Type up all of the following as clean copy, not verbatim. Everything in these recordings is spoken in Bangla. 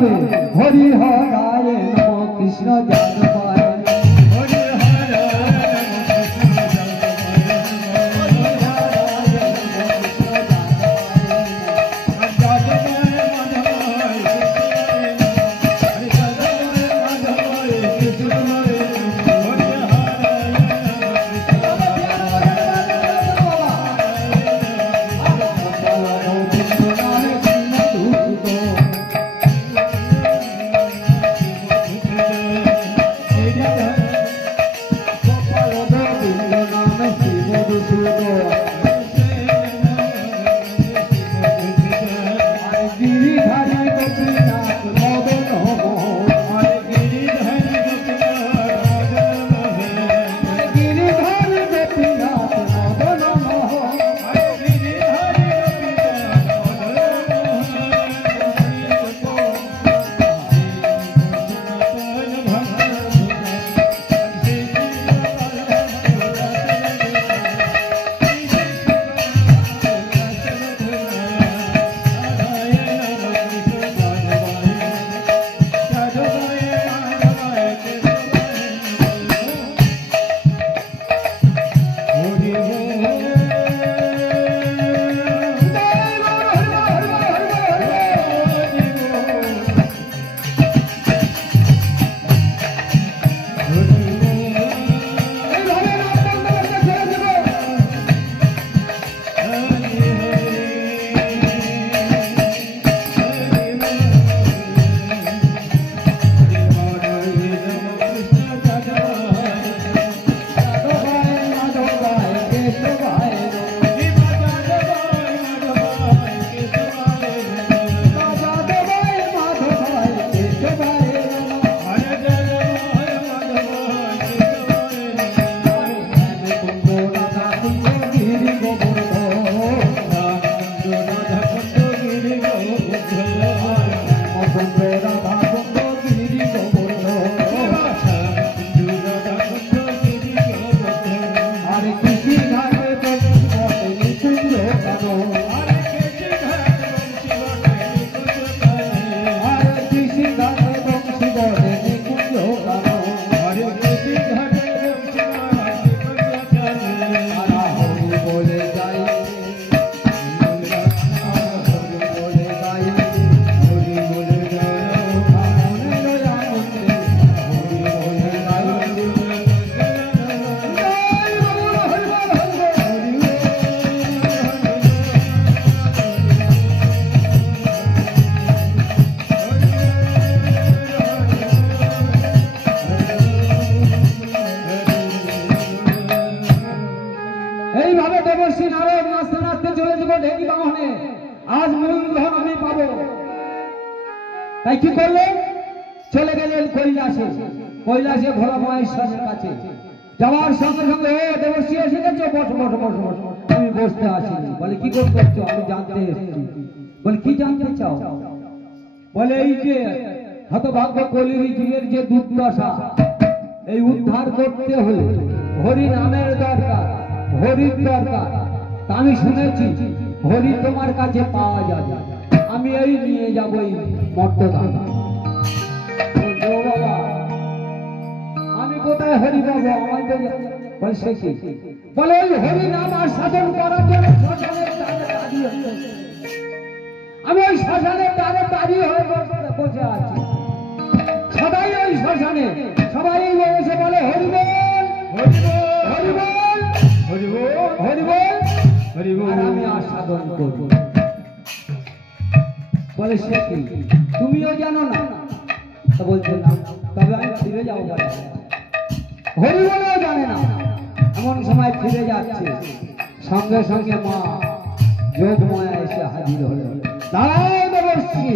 ভাবে হরি হরায় নমঃ কৃষ্ণ যাদবায় आज मूलधन আমি পাবো তাই কি করলেন চলে গেলেন কৈলাসে ভোলা মহেশ্বরের কাছে যাওয়ার সঙ্গে সঙ্গে দেবশ্রী এসে গেছে বসো আমি বসতে আসিনি বলে কি করছো আমি জানতে এসেছি বলে কি জানতে চাও বলে এই যে হতভাগ্য কলির যুগের যে দুর্দশা এই উদ্ধার করতে হলে হরি নামের দরকার হরির দরকার আমি শুনেছি হরি তোমার কাছে পাওয়া যাবে আমি এই নিয়ে যাব এই মর্তধামে বাবা আমি কোথায় হরি পাবো আমাকে বলছে কি বলে ওই হরি নাম আর সাধন করার জন্য শ্মশানের দ্বারে দাঁড়িয়ে আমি ওই শ্মশানের দ্বারে দাঁড়িয়ে হয়ে বসে আছি সবাই ওই শ্মশানে সবাই এসে বলে হরি বল হরি বল হরি বল হরি বল হরি বল আমি আর সাধন করব বলে সে কি তুমিও জানো না তো বলছো না তবে আমি ফিরে যাবো হরি বলেও জানে না এমন সময় ফিরে যাচ্ছে সঙ্গে সঙ্গে মা যোগমায়া এসে হাজির হলো দাঁড়াও দেবশ্রী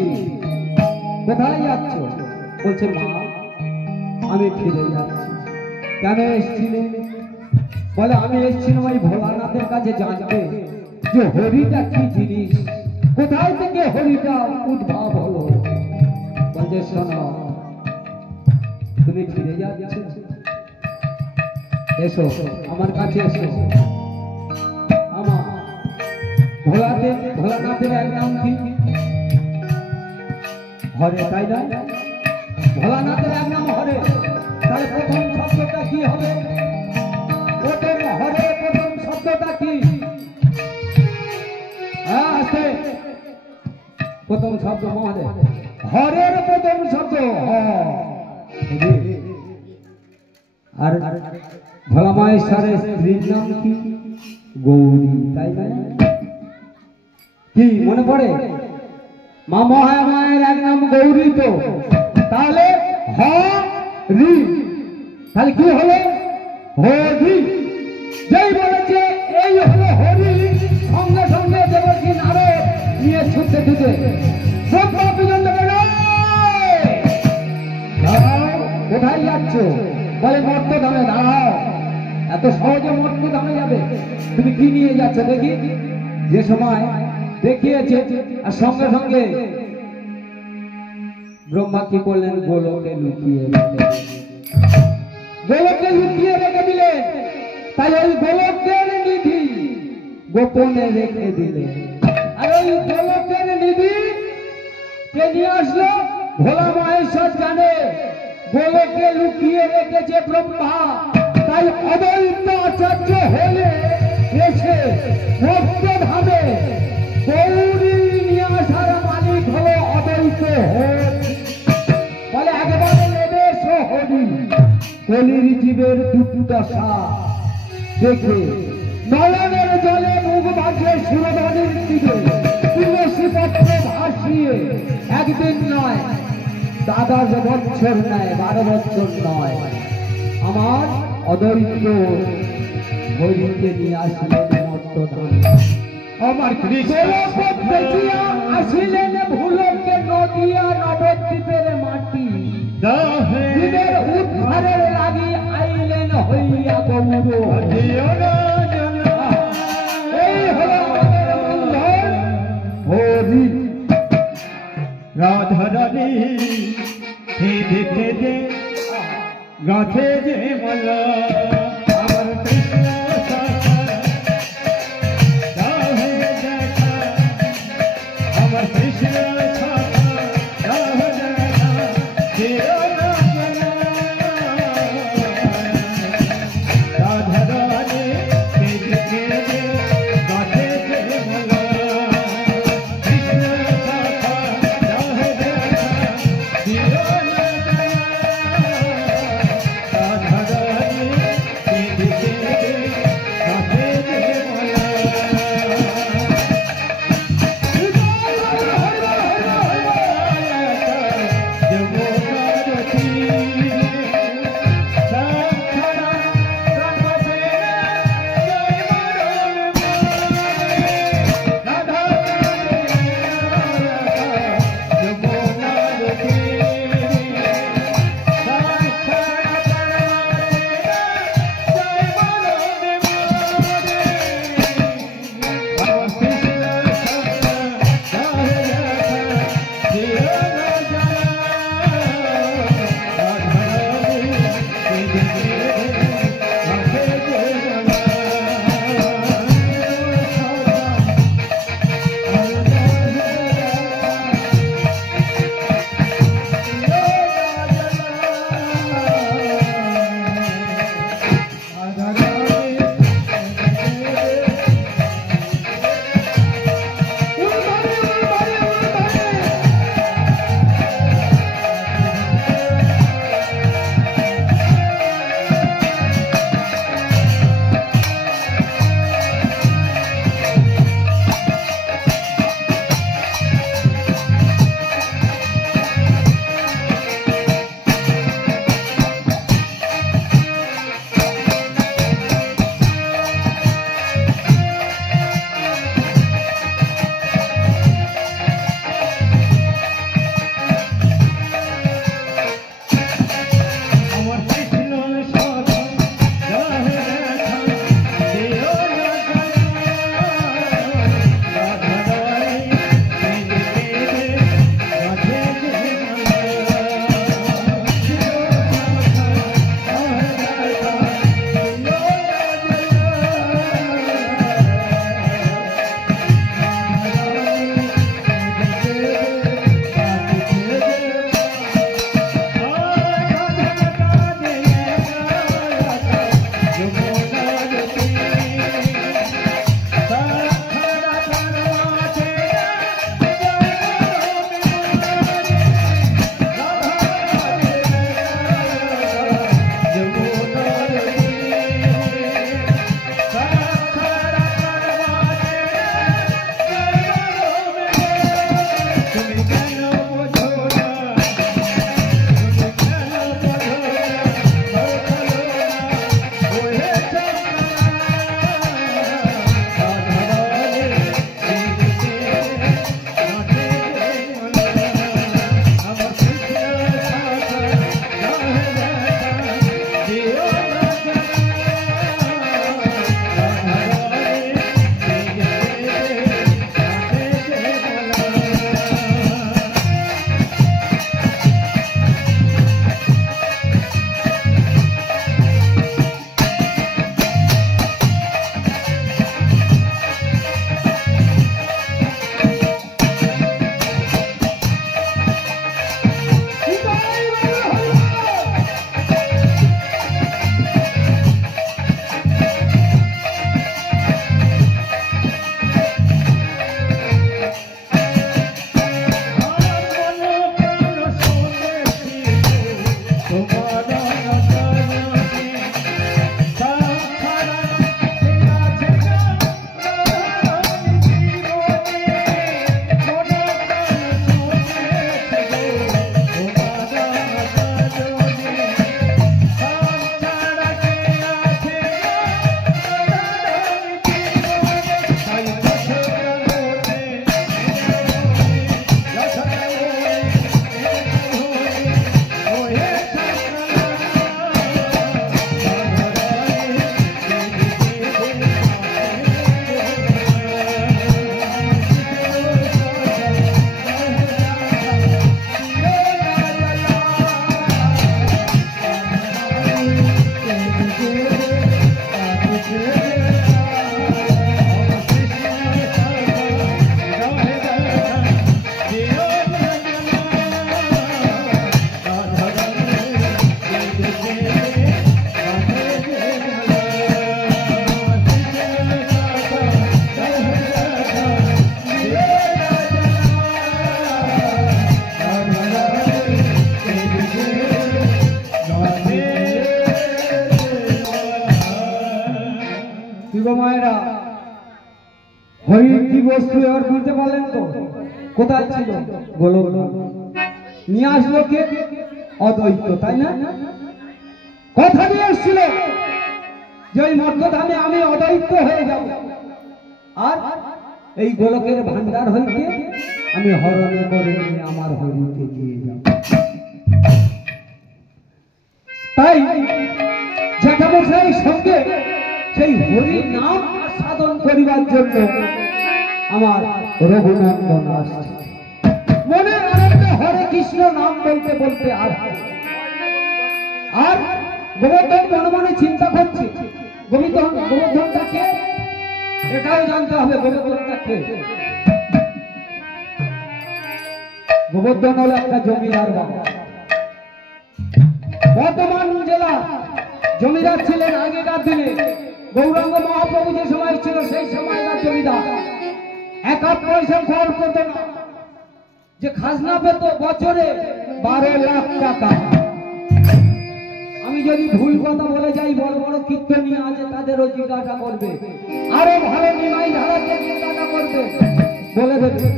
কোথায় যাচ্ছ বলছে মা আমি ফিরে যাচ্ছি কেন এসেছিলে বলে আমি এসেছিলাম ওই ভোলানাথের কাছে জানতে যে হরিটা কি জিনিস কোথায় থেকে হরিটা উদ্ভব হলো বলছে শোনো তুমি ফিরে যাচ্ছ এসো আমার কাছে এসো আমার ভোলানাথের এক নাম কি হরে, তাই না? ভোলানাথের এক নাম হরে, তাহলে প্রথম শব্দটা কি হবে? প্রথম হরে প্রথম শব্দটা কি? হ্যাঁ আছে, প্রথম শব্দ মহাদেব, হরের প্রথম শব্দ হ। আর ভোলা মহেশ্বরের স্ত্রীর নাম কি? গৌরী, তাই না? কি মনে পড়ে? মা মহামায়ের এক নাম গৌরী, তো তাহলে হ রি, তাহলে কি হলো? হরি। যেই বলেছে এই হলো হরি, সঙ্গে সঙ্গে দেবকী নারদ নিয়ে ছুটতে ছুটে ব্রহ্মা পর্যন্ত কোথায় যাচ্ছ? বলে মর্তধামে। দাঁড়াও, এত সহজে মর্তধামে যাবে? তুমি কি নিয়ে যাচ্ছ দেখি? যে সময় দেখিয়েছে আর সঙ্গে সঙ্গে ব্রহ্মা কি করলেন? গোলকে লুকিয়ে রেখে দিলেন। তাই ওই গোলকের নিধি গোপনে রেখে দিলেন। আর ওই গোলকের নিধি কে নিয়ে আসলো? ভোলা মহেশ্বর জানে গোলকে লুকিয়ে রেখেছে ব্রহ্মা। তাই অদ্বৈত আচার্য হলে এসে মর্তধামে গৌরী নিয়ে আসার মালিক হলো অদ্বৈত। বলে একবারে নেবে হরি। কলির জীবের দুর্দশা দেখে নয়নের জলে মুখ বাঁধে সুরধনির তীরে তুলসী পত্র ভাসিয়ে একদিন নয় 12 বছর নয় 12 বছর নয় আমার অদ্বৈত হরিকে নিয়ে আসলেন মর্তধামে। আমার কৃষ্ণ দেখিয়া আসিলেন ভুলকে নদিয়া নবদ্বীপের মাটি। জীবের উদ্ধারের লাগি আইলেন হইয়া গৌর। এই হলো আমাদের বন্ধন হরি। রাধারানী দেখে যে গাছে যে মালা আমার কৃষ্ণ আমার কৃষ্ণ হরিণ কি বস্তু এবার বুঝতে পারলেন তো? কোথায় ছিল? গোলক নিয়ে আসলো কে? অদ্বৈত, তাই না? কথা নিয়ে এসেছিল যে ওই মর্তধামে আমি অদ্বৈত হয়ে যাব, আর এই গোলকের ভান্ডার হইতে আমি হরণ করে নিয়ে আমার হরিকে দিয়ে যাব। তাই জ্যাঠামশাইয়ের সঙ্গে সেই হরি নাম সাধন করিবার জন্য আমার রঘুনন্দন আসছে। মনে আনন্দে হরে কৃষ্ণ নাম বলতে বলতে আসছে। আর গোবর্ধন মনে মনে চিন্তা করছে, গোবর্ধনটা কে? এটাও জানতে হবে গোবর্ধনটা কে। গোবর্ধন হলো একটা জমিদার বাবা, বর্ধমান জেলা জমিদার ছিলেন আগেকার দিনে। গৌরাঙ্গ মহাপ্রভু যে সময় ছিল সেই সময়কার জমিদার। এক আধ পয়সা খরচ করতো না, যে খাজনা পেত বছরে 12 লাখ টাকা। আমি যদি ভুল কথা বলে যাই, বড় বড় কীর্তনীয় আছে তাদেরও জিজ্ঞাসা করবে, আরো ভালো নিমাই ধারাকে জিজ্ঞাসা করবে, বলে দেবে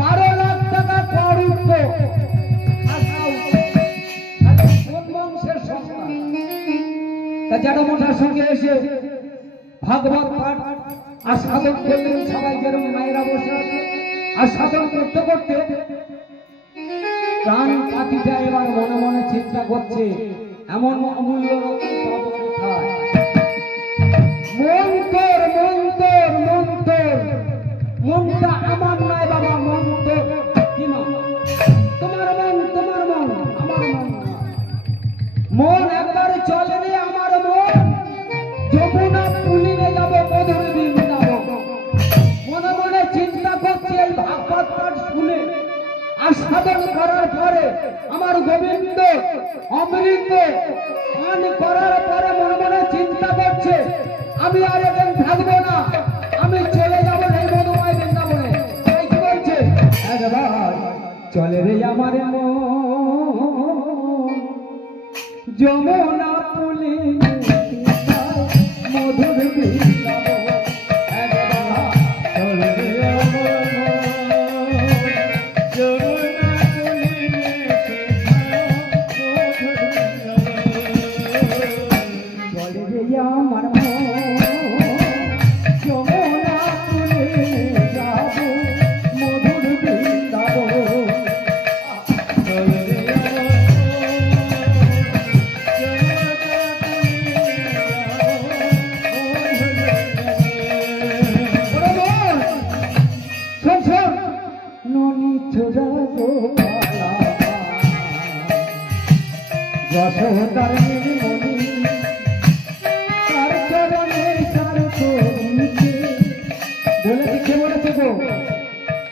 12 লাখ টাকা কর উঠত। জ্যাঠামশার সঙ্গে এসে ভাগবত পাঠ আর সাধন করলেন। সবাই যেরকম মায়েরা বসে আছে আর সাধন করতে করতে প্রাণ পাখিটা এবার মনে মনে চিন্তা করছে, এমন অমূল্য রত্ন পাবো কোথায়? মন তোর, মন তোর, মন তোর, মনটা আমার নয় বাবা, মন তোর। কি মন? তোমার মন, তোমার মন, আমার মন না। মন একবারে চলে রে আমার মন, যমুনা পুলিনে যাব, মধুর বৃন্দাবন। মনে মনে চিন্তা করছি এই ভাগবত পাঠ শুনে আর সাধন করার পরে আমার গোবিন্দ অমৃত পান করার পরে মনে মনে চিন্তা করছে আমি আর এখানে থাকবো না, আমি চলে যাবো এই মধুময় বৃন্দাবনে। তাই কি বলছে? একবার চলে রে আমার মন, যমুনা পুলিনে মধুর বৃন্দাবন। একবার চলে রে আমার যশোদার মনি তার চরণে তার করিতে বলে কে বলেছে গো?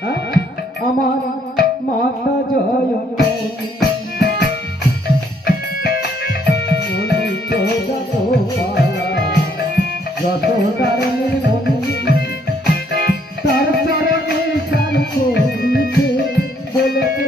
হ্যাঁ, আমার মাতা জয় যশোদার মনি তার চরণে তার করিতে বলেছে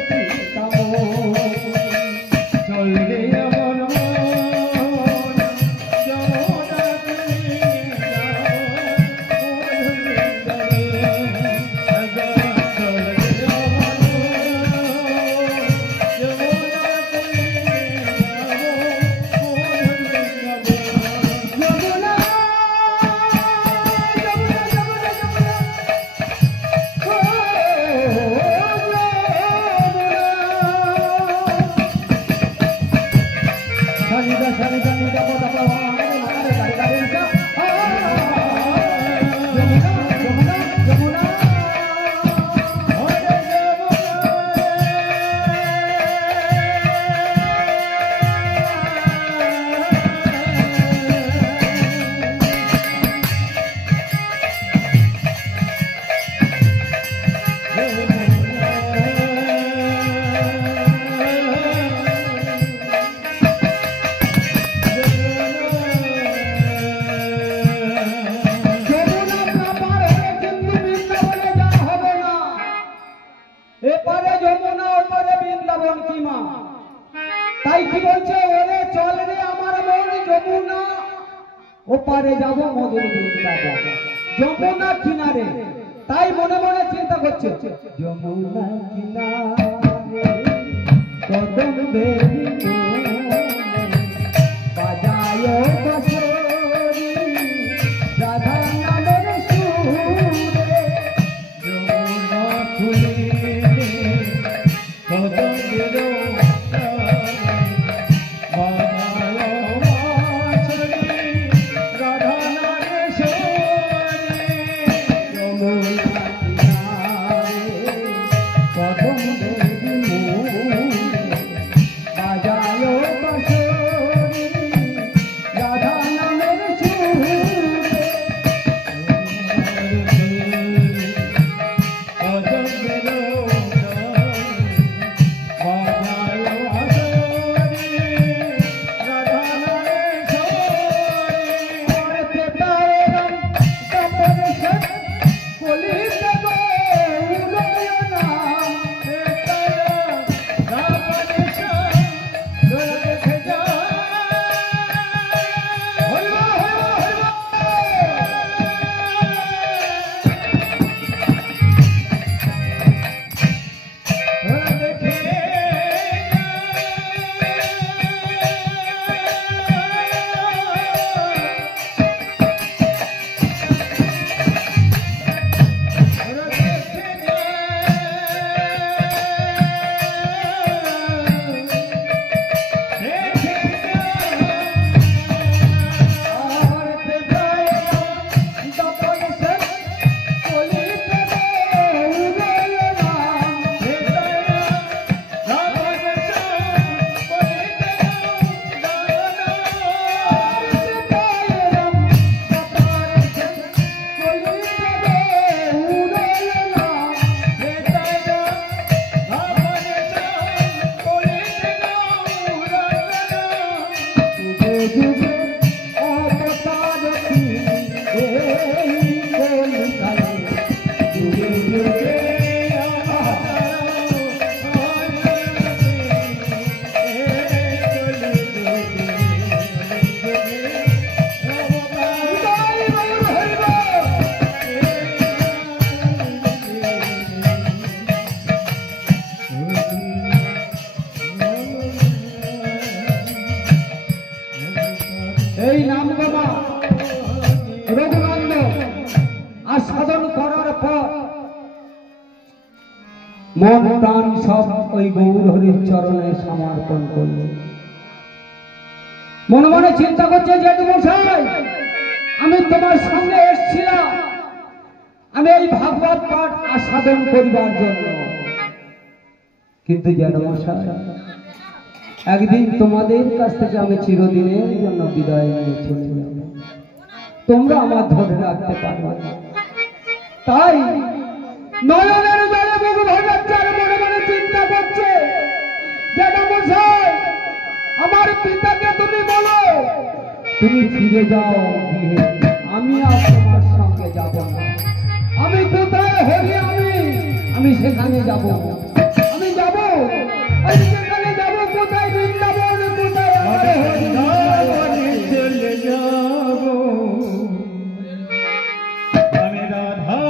এপারে যমুনা ওপারে বৃন্দাবন কি মা? তাই কি বলছে? ওরে চল রে আমার মন, যমুনা ওপারে যাব মধুর বৃন্দাবন। যমুনা কিনারে তাই মনে মনে চিন্তা করছে যমুনা কিনারে কদম দেবী বাজায় বাঁশরি রাধা নামের সুরে যমুনা ফুলে কদম দেবী এই নাম বাবা রঘুনন্দ আস্বাদন করার পর মন প্রাণ সব ওই গৌর হরির চরণে সমর্পণ করল। মনে মনে চিন্তা করছে জেঠমশাই, আমি তোমার সঙ্গে এসেছিলাম আমি এই ভাগবত পাঠ আস্বাদন করিবার জন্য, কিন্তু জেঠমশাই একদিন তোমাদের কাছ থেকে আমি চিরদিনের জন্য বিদায় নিয়ে চলে যাব, তোমরা আমার ধরে রাখতে পারবে না। তাই নয়নের জলে মুখ ভাসাচ্ছে আর মনে মনে চিন্তা করছে জেঠমশাই, আমার পিতাকে তুমি বলো তুমি ফিরে যাও গৃহে, আমি আর তোমার সঙ্গে যাব না। আমি কোথায় হরি আমি সেখানে যাব, আমি যাব সেখানে যাব, কোথায় বৃন্দাবন, কোথায় আমার হরি চলে যাব আমি রাধা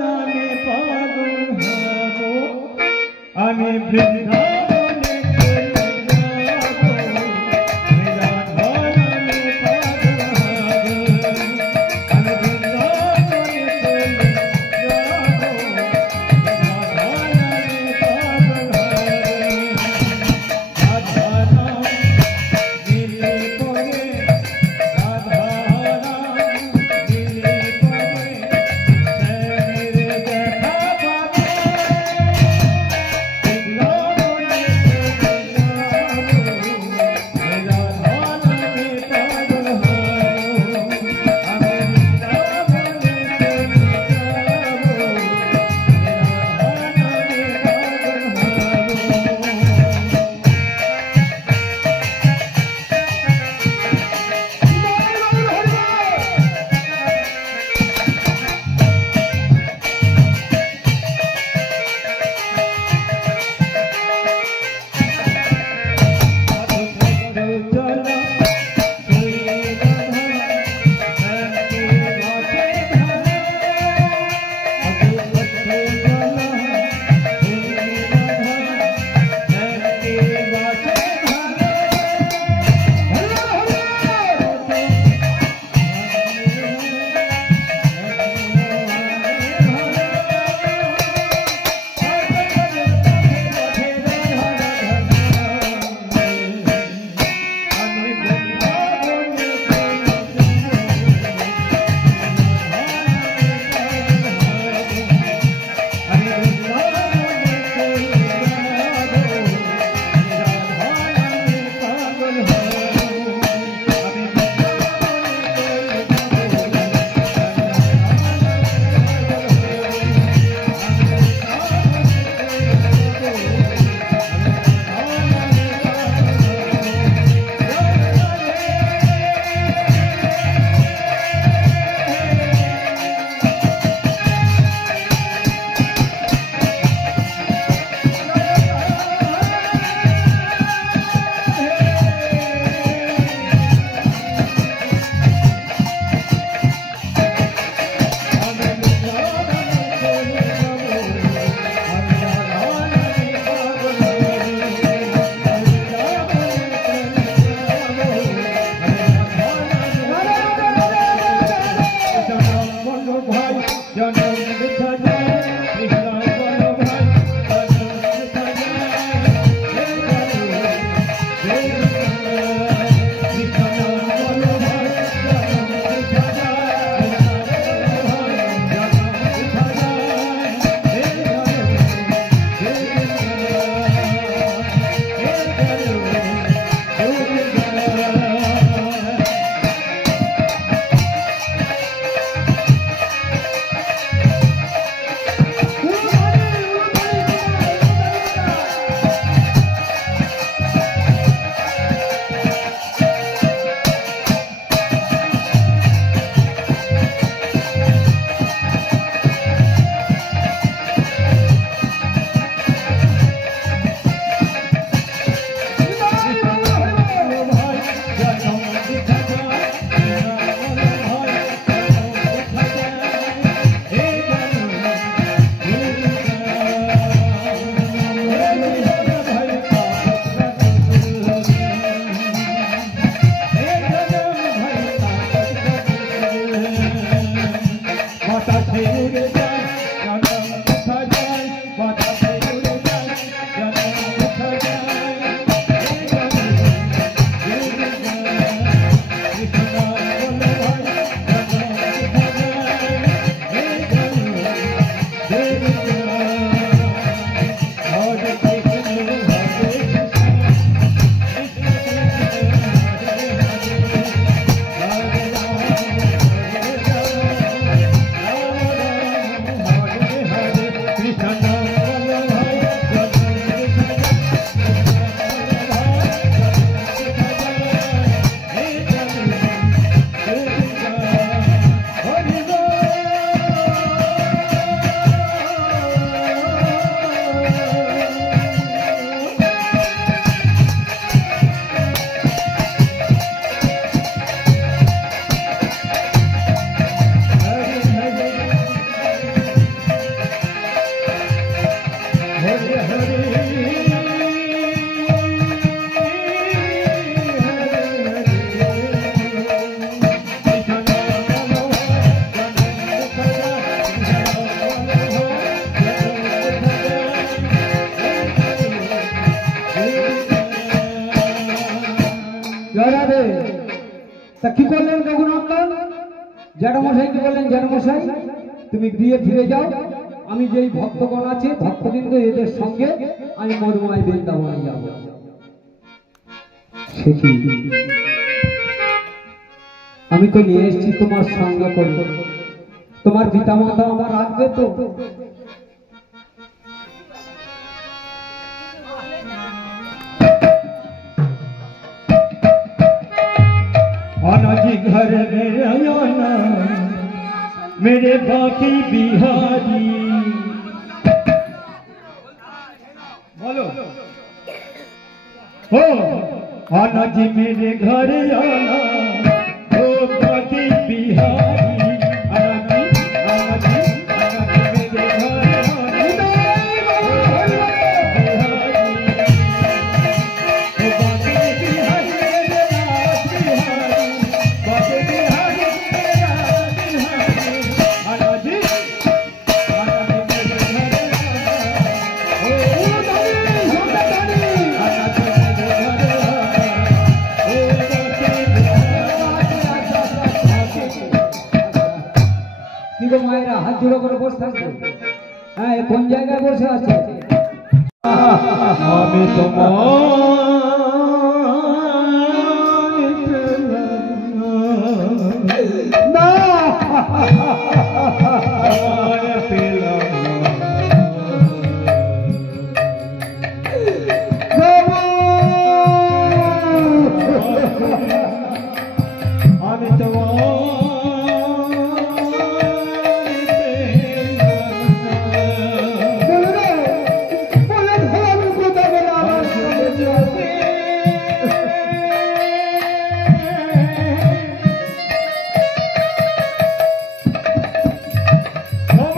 নামে পাগল হব, আমি বৃন্দাবনে চলে যাব, আমি রাধা নামে পাগল হব, আমি বৃন্দাবনে চলে যাব, রাধা নামে জনম দেখা যায় কৃষ্ণ বলভাই জনম দেখা যায় হে কৃষ্ণ বলভাই জনম দেখা যায় জনম দেখা যায় হে তা কি করলেন রঘুনন্দন? জ্যাঠামশাই কি বললেন? জ্যাঠামশাই তুমি গৃহে ফিরে যাও, আমি যেই ভক্তগণ আছে ভক্তবৃন্দ এদের সঙ্গে আমি মরুমায় বৃন্দাবনে যাব। সে কি, আমি তো নিয়ে এসেছি তোমার সঙ্গে করব, তোমার পিতামাতা আমার রাখবে তো? अनाजी घर में आना मेरे बाकी बिहारी बोलो हो अनाजी मेरे घर आना ओ बाकी बिहारी अनाजी अनाजी अनाजी मेरे घर आना মায়েরা হাত জোড়ো করে বসে থাকবে। হ্যাঁ, কোন জায়গায় বসে আছে? আমি তোমার না আমি তোমার Oh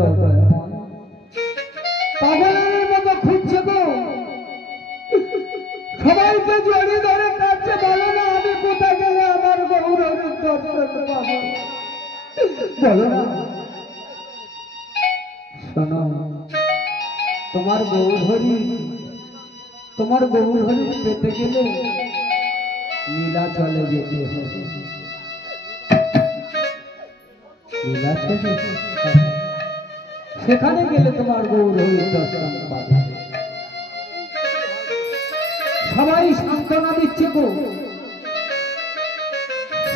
তো পাগলের মতো খুঁজছে গো, সবাইকে জড়িয়ে ধরে কাছে বলো না আমি কোথায় গেলে আমার গৌরবের দর্শন পাবো, বলো না। শোনো, তোমার গৌরহরি পেতে গেলে নীলাচলে যেতে হবে। নীলাচলে সেখানে গেলে তোমার গৌরহরির দর্শন পাবে। সবাই সান্ত্বনা দিচ্ছে গো,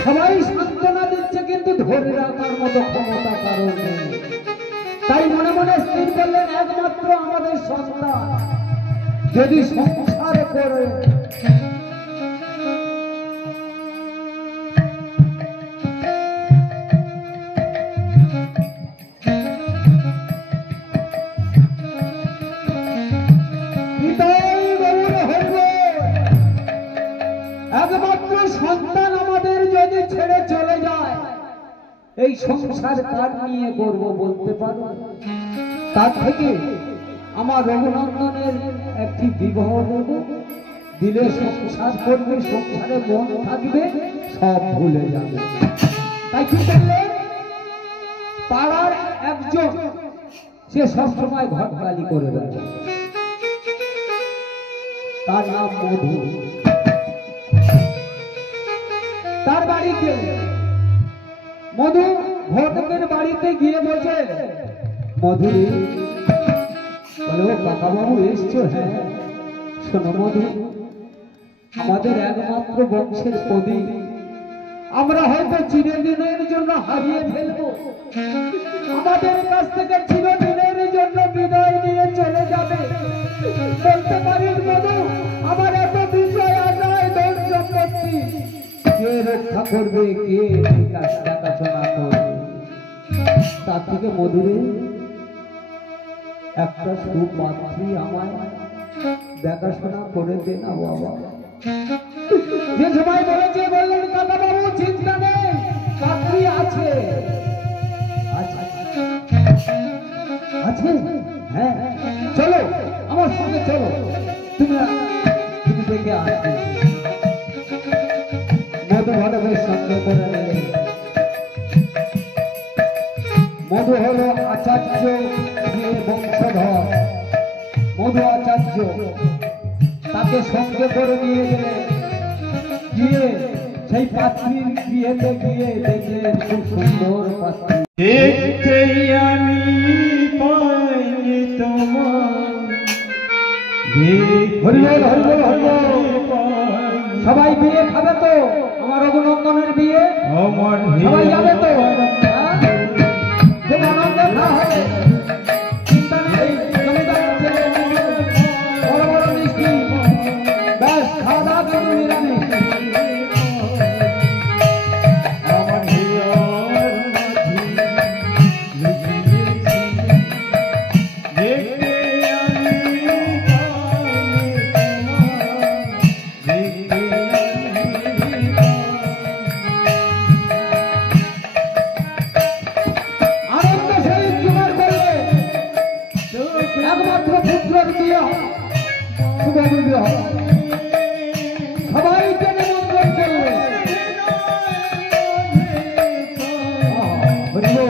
সবাই সান্ত্বনা দিচ্ছে, কিন্তু ধরে রাখার মতো ক্ষমতা কারণ নেই। তাই মনে মনে স্থির করলেন একমাত্র আমাদের সন্তান যদি সংসার করে একমাত্র সন্তান আমাদের যদি ছেড়ে চলে যায়, এই সংসার কার নিয়ে করব বলতে পারো? তার থেকে আমার রঘুনন্দনের একটি বিবাহ দেব, দিলে সংসার করবে, সংসারে মন থাকবে, সব ভুলে যাবে। তাই কি করলে পাড়ার একজন সে সবসময় ঘটকালি করে বেড়ায়, তার নাম মধু। তার বাড়ি গেলে মধু ঘটকের বাড়িতে গিয়ে বলছে, মধুরী বলো কাকা বাবু এসছো? হ্যাঁ। শোনো মধু, আমাদের একমাত্র বংশের প্রদীপ আমরা হয়তো চিরদিনের জন্য হারিয়ে ফেলবো, আমাদের কাছ থেকে চিরদিনের জন্য বিদায় নিয়ে চলে যাবে। বলতে পারিস মধু, আমার এত বিষয় আদায় ধন সম্পত্তি কে রক্ষা করবে, কে দেখাশোনা করবে? তার থেকে মধুরে একটা সুপাত্রী আমায় দেখাশোনা করে দে না বাবা। যে সময় বলেছে বললেন কাকা বাবু চিন্তা নেই, পাত্রী আছে। আছে? হ্যাঁ, চলো আমার সঙ্গে চলো, তুমি দেখে আসবে। মধু ঘটকের সঙ্গে করে নিলে। মধু হলো আচার্য বংশধর, মধু আচার্য। তাকে সঙ্গে করে নিয়ে গেলে গিয়ে সেই পাত্রীর বিয়েতে গিয়ে দেখলেন খুব সুন্দর পাত্রী। দেখতেই আমি পাইনি তোমার, হরিবল হরিবল হরিবল। সবাই বিয়ে খাবে তো? আমার রঘুনন্দনের বিয়ে আমার সবাই যাবে তো? খুব আনন্দের না হবে, চিন্তা নেই। জমিদার ছেলে বড় বড় মিষ্টি, ব্যাস খাওয়া দাওয়া কিন্তু নিরামিষ। আমার হিয়ার মাঝি লুকিয়েছি, দেখতে আমি পাইনি তোমার, দেখতে আমি আনন্দ সহিত জোগাড় করলে একমাত্র পুত্রের বিয়ে শুভ বিবাহ। সবাইকে নিমন্ত্রণ করলে। হরিবল।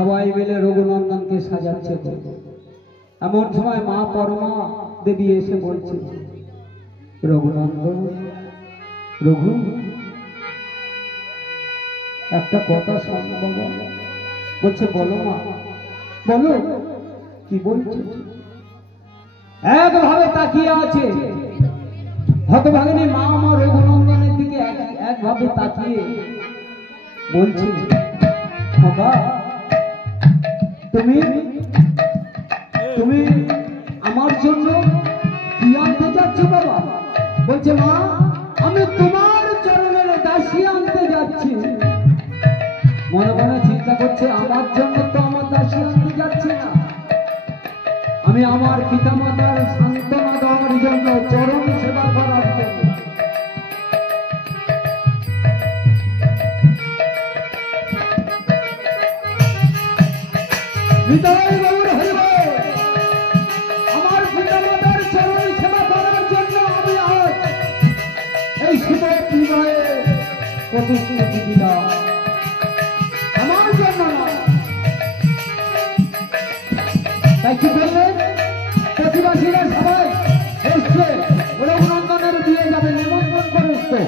সবাই মিলে রঘুনন্দনকে সাজাচ্ছে। এমন সময় মা পরমা দেবী এসে বলছে, রঘুনন্দন, রঘু, একটা কথা শুনবো। বলছে, বলো মা, বলো, কি বলছো? একভাবে তাকিয়ে আছে হতভাগিনী মা আমার রঘুনন্দনের দিকে একভাবে তাকিয়ে বলছে, বাবা, তুমি তুমি আমার জন্য কি আনতে যাচ্ছ বাবা? বলছে, মা, আমি তোমার চরণের দাসী আনতে যাচ্ছি। মনে মনে চিন্তা করছে, আমার জন্য তো আমার দাসী আনতে যাচ্ছে না, আমি আমার পিতামাতার সান্ত্বনা দেওয়ার জন্য, চরণ সেবা করার জন্য। আমার পিতামাতার চরণ সেবা করার জন্য আমি আজ এই শুভ বিবাহে প্রতিশ্রুতি দিলাম, আমার জন্য না। তাই কি করলেন? প্রতিবাসীরা সবাই এসছে, রঘুনন্দনের বিয়ে যাবে, নিমন্ত্রণ করে এসছে।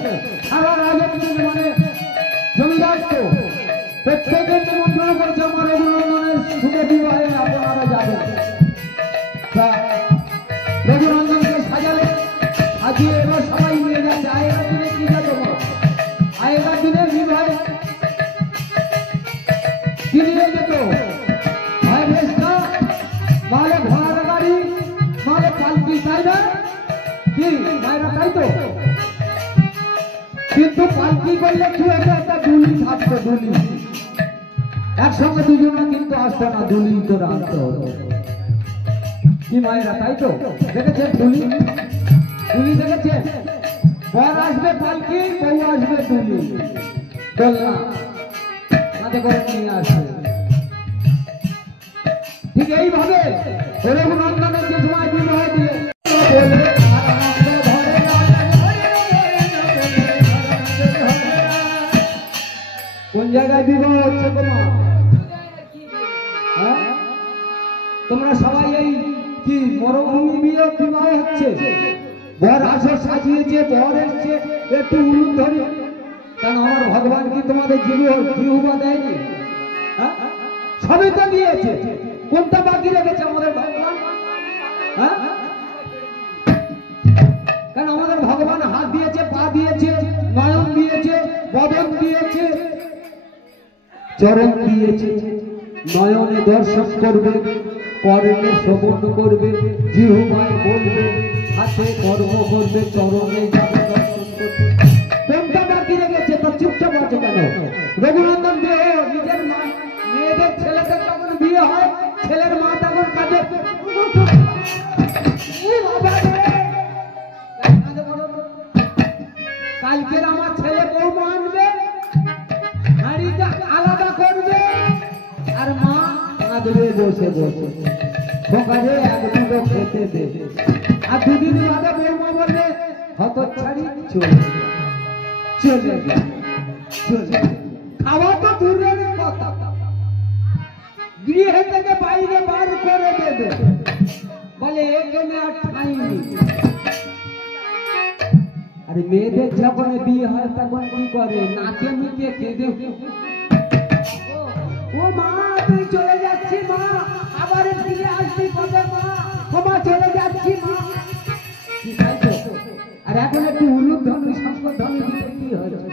সারা রাজনীতি মানে জমিদার তো প্রত্যেকের নিমন্ত্রণ করছে আমার রঘুনন্দনের শুভ বিবাহে আপনারা যাবেন। রঘুনন্দনকে সাজালে, সাজিয়ে এবার সবাই নিয়ে যাচ্ছে। আগেকার দিনে কি যাচ্ছে? আগেকার দিনে বিবাহে কি নিয়ে যেত? ভাই ভেস্তা, নাহলে ঘোড়ার গাড়ি, নাহলে পালকি, তাই না? কি মায়েরা, তাই তো? কিন্তু পালকি করলে কি হতো? একটা দুলি থাকতো, দুলি। একসঙ্গে দুজনে কিন্তু আসতো না, দুলি তো রাখতে হতো। কি মায়েরা, তাই তো? দেখেছেন দুলি? দুলি দেখেছেন? বর আসবে পালকি, বউ আসবে দুলি, দোলনা তাতে করে নিয়ে আসবে। ঠিক এইভাবে রঘুনন্দনের যে সময় বিবাহ দিলে, কোন জায়গায় বিবাহ হচ্ছে তোমার? হ্যাঁ, তোমরা সবাই এই কি মরুভূমি বিবাহ হচ্ছে? বর আসর সাজিয়েছে, বর এসছে, একটু উলুন ধরি। কেন আমার ভগবান কি তোমাদের জিহুবা দেয়নি? হ্যাঁ, সবই তো দিয়েছে, কোনটা বাকি রেখেছে আমাদের ভগবান? হ্যাঁ, কেন আমাদের ভগবান হাত দিয়েছে, পা দিয়েছে, নয়ন দিয়েছে, বদন দিয়েছে, চরণ দিয়েছে। নয়নে দর্শন করবে, কর্ণে শ্রবণ করবে, জিহ্বায় বলবে, হাতে কর্ম করবে, চরণে যাবে দর্শন করবে। কোনটা বাকি রেখেছে? তো চুপচাপ আছে কেন? রঘুনন্দন বিয়ে নিজের মা, মেয়েদের ছেলেদের যখন বিয়ে হয়, ছেলের মা তখন কাঁদে, কালকের আমার ছেলে বৌমা আনবে, হাড়িটা আলাদা করবে, আর মা কাঁদবে বসে বসে, সকালে এক দুটো খেতে দেবে। আর দুদিন বাদে বৌমা বলবে, হতচ্ছাড়ি, চলে চলে চলে। খাওয়া তো দূরের কথা, গৃহ থেকে বাইরে বার করে দেবে, বলে এখানে আর ঠাঁই নেই। আরে মেয়েদের যখন বিয়ে হয় তখন কি করে? নাচে মুখে কেঁদে, ও মা তুই চলে যাচ্ছি মা, আবার ফিরে আসবি কবে মা, ক্ষমা চলে যাচ্ছি মা। আর এখন একটু উলুক ধর্মী, সংস্কৃত ধর্মী দিতে কি হয়েছে?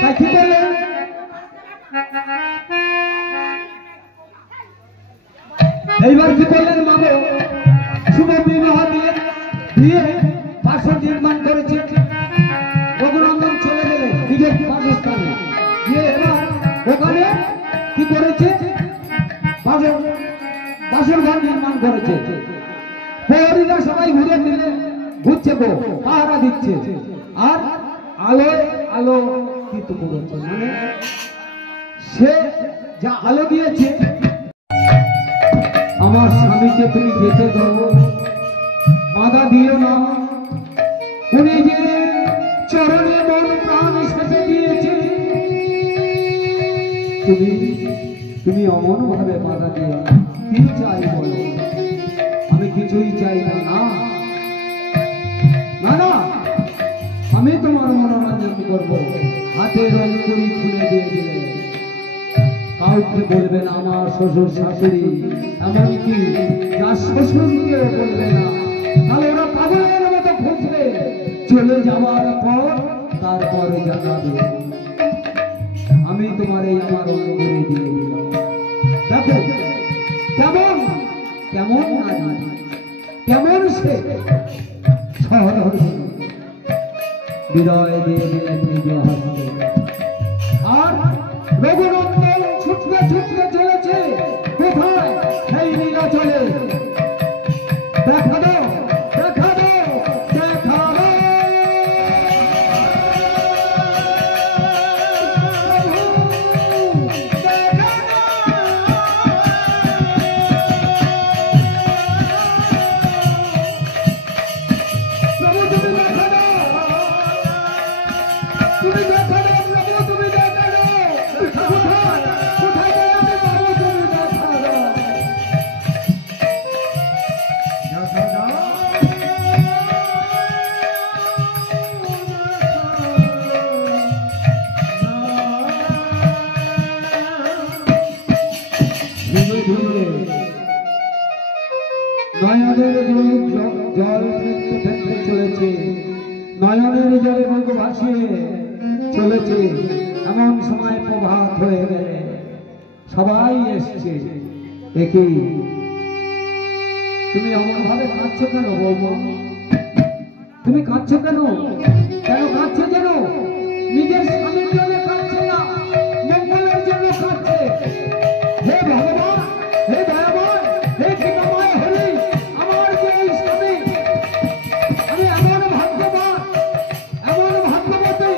তাই কি করলেন? এইবার কি করলেন মাগো? শুভ বিবাহ দিয়ে বাসর নির্মাণ করেছে। রঘুনন্দন চলে গেলে নিজের বাসস্থানে গিয়ে এবার ওখানে কি করেছে? বাসর ঘর নির্মাণ করেছে। প্রহরীরা সবাই ঘুরে মিলে ঘুরছে গো, পাহারা দিচ্ছে। আর আলো আলো কিন্তু করেছে, মানে সে যা আলো দিয়েছে, আমার স্বামীকে তুমি যেতে দাও, বাধা দিও না। উনি যে চরণে মন প্রাণ সেজে দিয়েছে, তুমি অমন ভাবে বাধা দিও না। কি চাই বলো? আমি কিছুই চাই না। না না, আমি তোমার মনোরঞ্জন করব। হাতের অঙ্কুরি খুলে দিয়ে দিলে কাউকে বলবে না, আমার শ্বশুর শাশুড়ি, এমনকি যার শ্বশুরকে বলবে না। তাহলে ওরা পাগলের মতো খুঁজবে, চলে যাওয়ার পর তারপরে জানাবে। আমি তোমার এই আমার অঙ্কুরি দিয়ে দিলাম। দেখো কেমন কেমন নারী, কেমন সে সহধর্ম, হৃদয় দিয়ে দিয়েছে হস্তে। আর রঘুনন্দন ছুটতে ছুটতে চলেছে কোথায়? সেই নীলাচলে। দেখা দাও, দেখা দাও, দেখা দাও। নয়নের জল ফেলতে ফেলতে চলেছে, নয়নের জলে মুখ ভাসিয়ে চলেছে। এমন সময় প্রভাত হয়ে গেলে সবাই এসছে। দেখি তুমি এমন ভাবে কাঁদছো কেন বলবো? তুমি কাঁদছো কেন? কেন কাঁদছো? যেন নিজের স্বামীর জন্য কাঁদছে না, মঙ্গলের জন্য কাঁদছে। হে ভগবান, হে দয়াময়, হে কৃপাময় হরি, আমার যে এই স্বামী, আমি এমন ভাগ্যবান, এমন ভাগ্যবতী,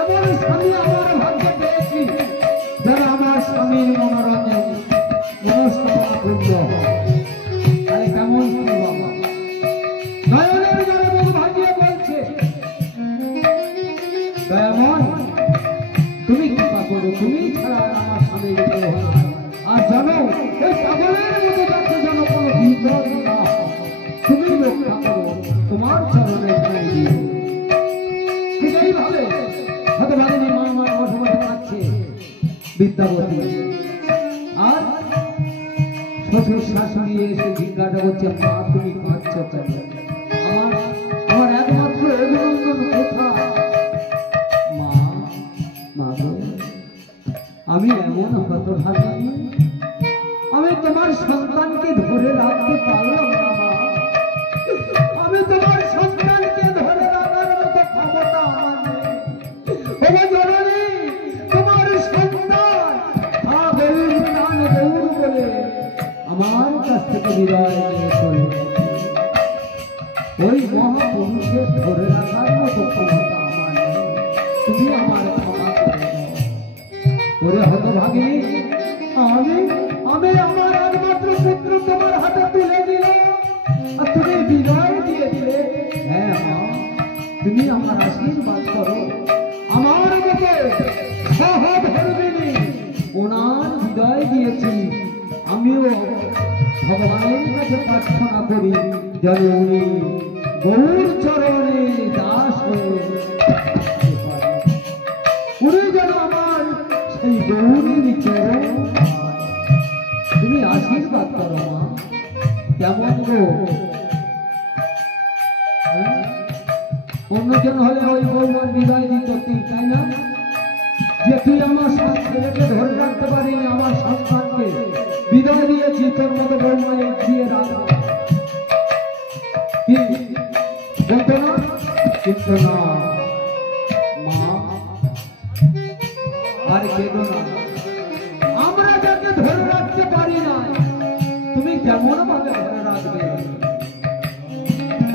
এমন স্বামী আমার ভাগ্যে পেয়েছি, যেন আমার স্বামীর মনোরঞ্জন মনস্কামনা পূর্ণ হয়। আরে কেমন স্ত্রী বাবা! নয়নের জলে মুখ ভাসিয়ে বলছে, দয়াময় তুমি কৃপা করো, তুমি ছাড়া আমার স্বামীর কেউ হয় না। আর জানো ওই পাগলের মতো যাচ্ছে যেন কোনো বিপদ না হয়, তুমি রক্ষা করো, তোমার চরণে ঠাঁই দিও। ঠিক এইভাবে হতভাগিনী মা আমার বসবাস পাচ্ছে বিদ্যাবতী। আর শ্বশুর শাশুড়ি এসে জিজ্ঞাসা করছে, মা তুমি কাঁদছ কেন? আমার একমাত্র অভিনন্দন কোথায়? মা গো, আমি এমন হতভাগিনী, আমি তোমার সন্তানকে ধরে রাখতে পারলাম না মা। আমি তোমার সন্তানকে ধরে রাখার মতো ক্ষমতা আমার নেই। ওগো জননী, তোমার সন্তান গৌর প্রাণ গৌর বলে আমার কাছ থেকে বিদায় নিয়ে চলে গেছে। ওই মহাপুরুষের ধরে রাখার মতো ক্ষমতা আমার নেই। তুমি আমার ক্ষমা করে দাও। ওরে হতভাগিনী, আমি আমার একমাত্র পুত্র তোমার হাতে তুলে দিলে আর তুমি বিদায় দিয়ে দিলে। হ্যাঁ মা, তুমি আমার আশীর্বাদ করো। আমার মতো সহধর্মিনী ওনার হৃদয় দিয়েছি, আমিও ভগবানের কাছে প্রার্থনা করি যেন উনি গৌর চরণে দাস হয়ে উনি যেন আমার সেই প্রয়োজন হলে ওই বৌমার বিদায় দিত তাই না? যে তুই আমার ছেলেকে ধরে রাখতে পারিনি, আমার সন্তানকে বিদায় দিয়েছি, তোর মতো বৌমা দিয়ে রাখবো কি বলতো না? কিন্তু না মা, আর কেঁদো না। আমরা যাকে ধরে রাখতে পারি না, তুমি কেমন ভাবে ধরে রাখবে?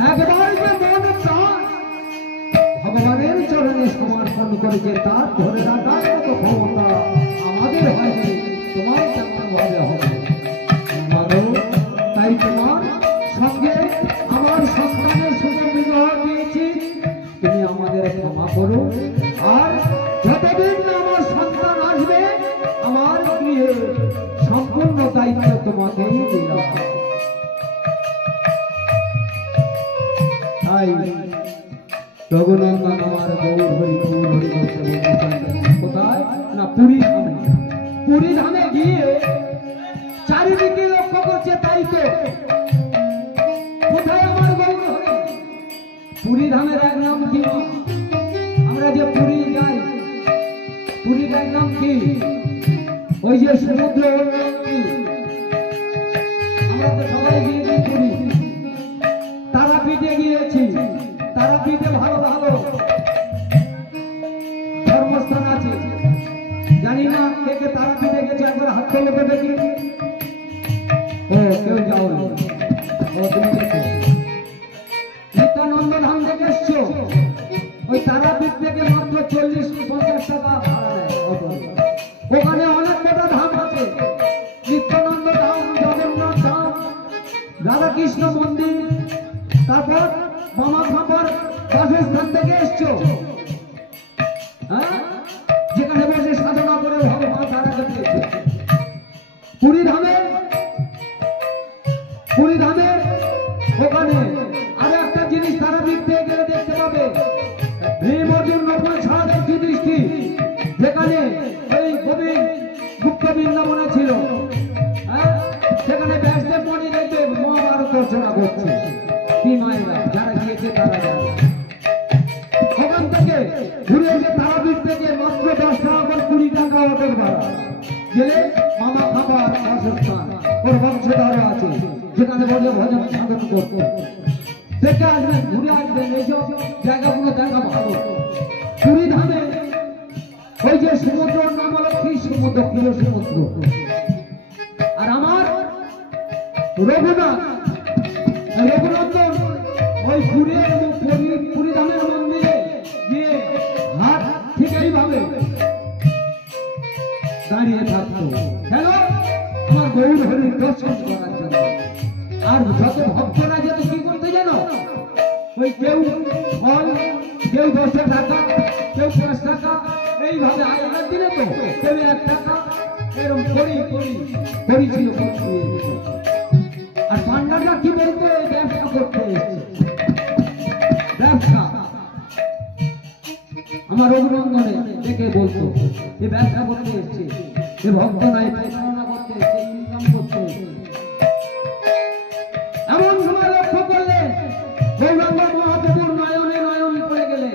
একবার যে মন প্রাণ ভগবানের চরণে সমর্পণ করেছে, তার ধরে রাখার মতো ক্ষমতা আমাদের হয়নি, তোমার কেমন ভাবে হবে? তাই তোমার সঙ্গে আমার সন্তানের শুভ বিবাহ দিয়েছি, তুমি আমাদের ক্ষমা করো। আর যতদিন আমার সন্তান আসবে, আমার গৃহে সম্পূর্ণ দায়িত্ব তোমাকেই দিলাম। তাই রঘুনন্দন আমার গৌর হরি গৌর হরি কোথায় না পুরী ধামে। পুরী ধামে গিয়ে চারিদিকে লক্ষ্য করছে, তাই তো কোথায় আমার গৌর হরি? পুরী ধামের এক নাম কি? আমরা যে পুরী যাই, পুরীর এক নাম কি? ওই যে সমুদ্র, আমরা তো সবাই গিয়েছি পুরী, তারাপীঠে গিয়েছি। তারাপীঠে ভালো ভালো ধর্মস্থান আছে, জানি না কে কে তারাপীঠে গেছে, একবার হাত তুলে তো দেখি। ও কেউ যাও না, ও তুমি দেখো নিত্যানন্দ ধাম থেকে এসছো, ওই তারাপীঠ থেকে মাত্র 40-50 টাকা ভাড়া নেয়। ওখানে অনেক কটা ধাম আছে, নিত্যানন্দ ধাম, জগন্নাথ ধাম, রাধাকৃষ্ণ মন্দির, তারপর মামা খাবার বাসস্থান থেকে এসছো, হ্যাঁ, যেখানে বসে সাধনা করে ভগবান তারাকে পেয়েছে। পুরী ধামে ওখানে আরো একটা জিনিস তারাপীঠ থেকে গেলে দেখতে পাবে, ভীম অর্জুন নকুল ছাড়া দৃষ্টি, যেখানে ওই গোবিন্দ গুপ্ত বৃন্দাবনে ছিল, হ্যাঁ, সেখানে ব্যাসদেব মণি দেখবে মহাভারত রচনা করছে। কি মায়েরা যারা গিয়েছে তারা জানে। ওখান থেকে ঘুরে এসে তারাপীঠ থেকে মাত্র 10 টাকা করে 20 টাকা অটোর ভাড়া গেলে মামা খাবার বাসস্থান, ওর বংশধর আছে, যেখানে বলে ভজন সাধন করতে। দেখে আসবেন, ঘুরে আসবেন, এইসব জায়গাগুলো দেখা ভালো। পুরী ধামে ওই যে সমুদ্র নাম হলো কি সমুদ্র, প্রিয় সমুদ্র। আর আমার রঘুনন্দন ওই পুরী ধামের মন্দিরে গিয়ে হাত ঠিক এইভাবে দাঁড়িয়ে থাকতো, কেন? আমার গৌর হরির দর্শন করার জন্য। আর যত ভক্তরা যেত কি করতে জানো? ওই কেউ ফল, কেউ 10 টাকা, কেউ 5 টাকা, এইভাবে আগেকার দিনে তো কেউ 1 টাকা এরকম করেছিল। আর পান্ডাটা কি বলতো? ব্যবসা করতে এসেছে, ব্যবসা। আমার রঘুনন্দনে দেখে বলতো এ ব্যবসা করতে এসছে, এ ভক্ত নাই, পড়াশোনা করতে এসছে, ইনকাম করতে এসছে। এমন সময় লক্ষ্য করলে গৌরাঙ্গ মহাপ্রভুর নয়নে নয়ন পড়ে গেলে,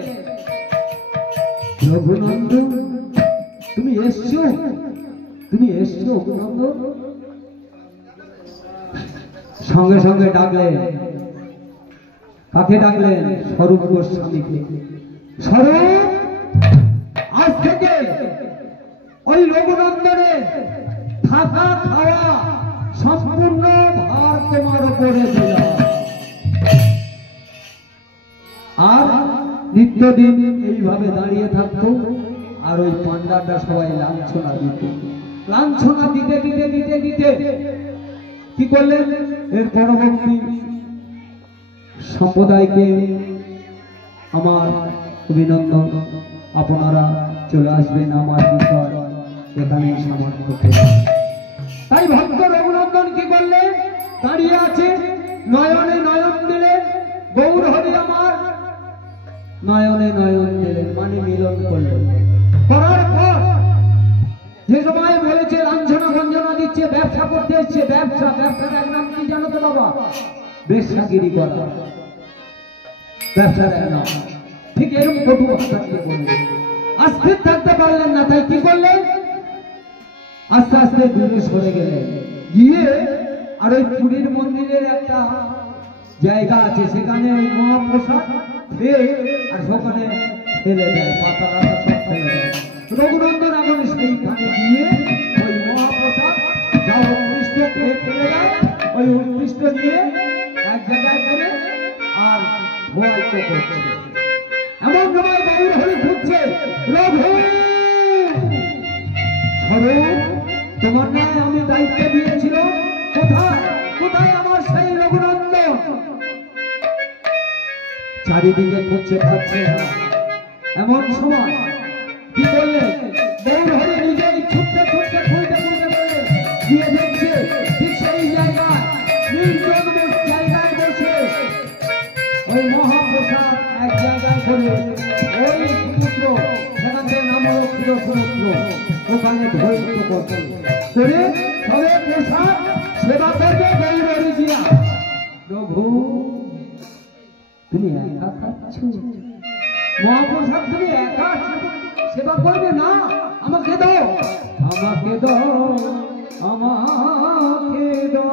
রঘুনন্দন তুমি এসছো, রঘুনন্দন। সঙ্গে সঙ্গে ডাকলেন, কাকে ডাকলেন? স্বরূপ গোস্বামীকে। স্বরূপ, আজ থেকে ওই রঘুনন্দনের থাকা খাওয়া সম্পূর্ণ ভার তোমার উপরে দিলাম। আর নিত্যদিন এইভাবে দাঁড়িয়ে থাকতো, আর ওই পান্ডাটা সবাই লাঞ্ছনা দিতে কি করলেন? এর পরবর্তী সম্প্রদায়কে আমার অভিনন্দন, আপনারা চলে আসবেন আমার বিষয় এখানেই সমাপ্ত করব। তাই ভক্ত রঘুনন্দন কি করলেন? দাঁড়িয়ে আছে, নয়নে নয়ন দিলেন, গৌর হরি আমার নয়নে নয়ন দিলেন, মানে মিলন করলেন। করার পর যে সময় বলেছে লাঞ্ছনা গঞ্জনা দিচ্ছে, ব্যবসা করতে এসছে, ব্যবসার এক নাম কি জানো তো বাবা? বেশ্যাগিরি করা, ব্যবসার এক নাম। ঠিক এরকম কটু ভাষা দিয়ে বললেন। আর স্থির থাকতে পারলেন না, তাই কি করলেন? আস্তে আস্তে দূরে সরে গেলেন, গিয়ে আর ওই পুরীর মন্দিরের একটা জায়গা আছে, সেখানে ওই মহাপ্রসাদ খেয়ে আর সেখানে ফেলে দেয়, পাতা পাতা সব ফেলে দেয়। রঘুনন্দন এখন সেইখানে গিয়ে ওই মহাপ্রসাদ যা উৎকৃষ্ট খেয়ে ফেলে দেয়, ওই উৎকৃষ্ট নিয়ে এক জায়গায় করে আর ভোয়াইতে করছে। এমন সময় গৌর হরি খুঁজছে, রঘু তোমার নয় আমি দায়িত্ব দিয়েছিলাম, কোথায় কোথায় আমার সেই রঘুনন্দন? চারিদিকে খুঁজছে পাচ্ছে না। এমন সময় কি করলেন? গৌর হরি নিজেই ছুটতে ছুটতে খুঁজতে খুঁজতে বললেন, গিয়ে দেখছে ঠিক সেই জায়গায় নির্জন জায়গায় বসে ওই মহাপ্রসাদ এক জায়গায় করে ওই পুত্র, সেখান থেকে নাম হলো ক্ষীরসমুদ্র, ওখানে ধৈর্য করছে করে তবে প্রসাদ সেবা করবে গৌরী দিয়া। প্রভু তুমি একা খাচ্ছ মহাপ্রসাদ, তুমি একা সেবা করবে না, আমাকে দাও, আমাকে দাও, আমাকে দাও।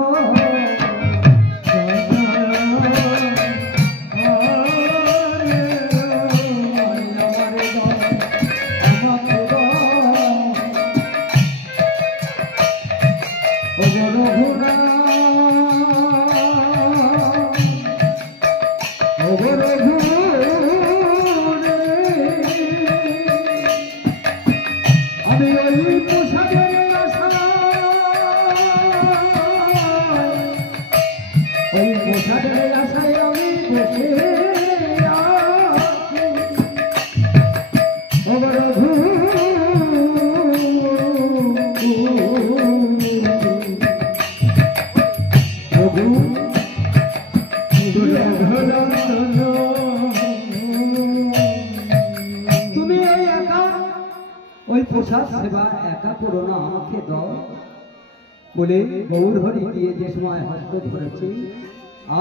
বলে গৌর হরি দিয়ে যে সময় হস্ত ধরেছে,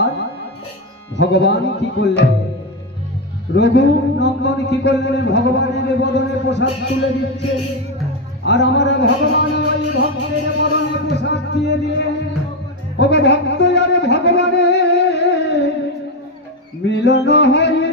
আর ভগবান কি করলেন? রঘু নন্দন কি করলেন? ভগবানের বদনে প্রসাদ তুলে দিচ্ছে, আর আমার ভগবান ওই ভক্তের বদনে প্রসাদ দিয়ে দিলেন। ওকে ভক্ত আরে ভগবানে মিলন হয়ে